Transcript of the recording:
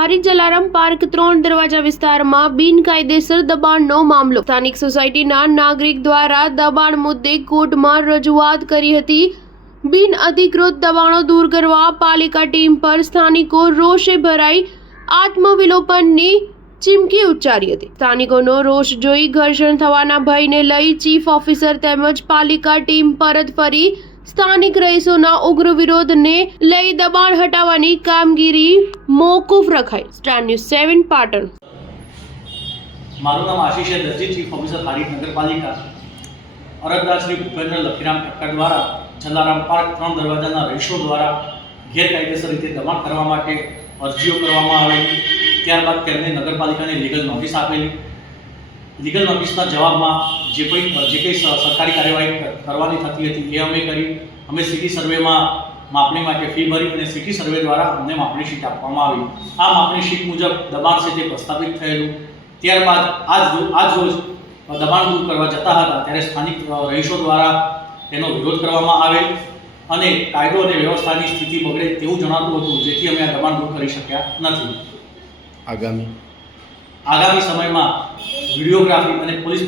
Hari Jalaram park 3 દરવાજા વિસ્તારમાં બિનકાયદેસર દબાણનો મામલો. સ્થાનિક સોસાયટીના નાગરિક દ્વારા દબાણ મુદ્દે કોર્ટમાં રજૂઆત કરી હતી. બિન અધિકૃત દબાણો દૂર કરવા પાલિકા ટીમ પર સ્થાનિકો રોષે ભરાઈ આત્મવિલોપનની ચીમકી ઉચ્ચારી હતી. સ્થાનિકોનો રોષ જોઈ ઘર્ષણ થવાના ભયને લઈ ચીફ ઓફિસર તેમજ પાલિકા ટીમ પરત ફરી સ્થાનિક રહીશોના ઉગ્ર વિરોધને લઈ દબાણ હટાવવાની કામગીરી મોકૂફ રખાઈ. Star news 7 Patan. મારું નામ આશીષ દરજી, ચીફ ઓફિસર હારીજ નગરપાલિકા. અરજદાર શ્રી ભૂપેન્દ્ર લખીરામ ઠક્કર દ્વારા જલારામ પાર્ક 3 દરવાજાના રહીશો દ્વારા ગેરકાયદેસર રીતે દબાણ કરવા માટે અરજીઓ કરવામાં આવેલી. ત્યારબાદ તેમને નગરપાલિકાને લીગલ નોટિસ આપેલી. લીગલ નોટિસના જવાબમાં જે કંઈ સરકારી કાર્યવાહી કરવાની થતી હતી એ અમે કરી. અમે સિટી સર્વેમાં માપણી માટે ફી ભરી અને સિટી સર્વે દ્વારા અમને માપણી શીટ આપવામાં આવી. આ માપણી શીટ મુજબ દબાણ છે તે પ્રસ્થાપિત થયેલું. ત્યારબાદ આજ રોજ દબાણ દૂર કરવા જતા હતા ત્યારે સ્થાનિક રહીશો દ્વારા તેનો વિરોધ કરવામાં આવેલ અને કાયદો અને વ્યવસ્થાની સ્થિતિ બગડે તેવું જણાતું હતું, જેથી અમે આ દબાણ દૂર કરી શક્યા નથી. આગામી સમયમાં વિડીયોગ્રાફી અને પોલીસ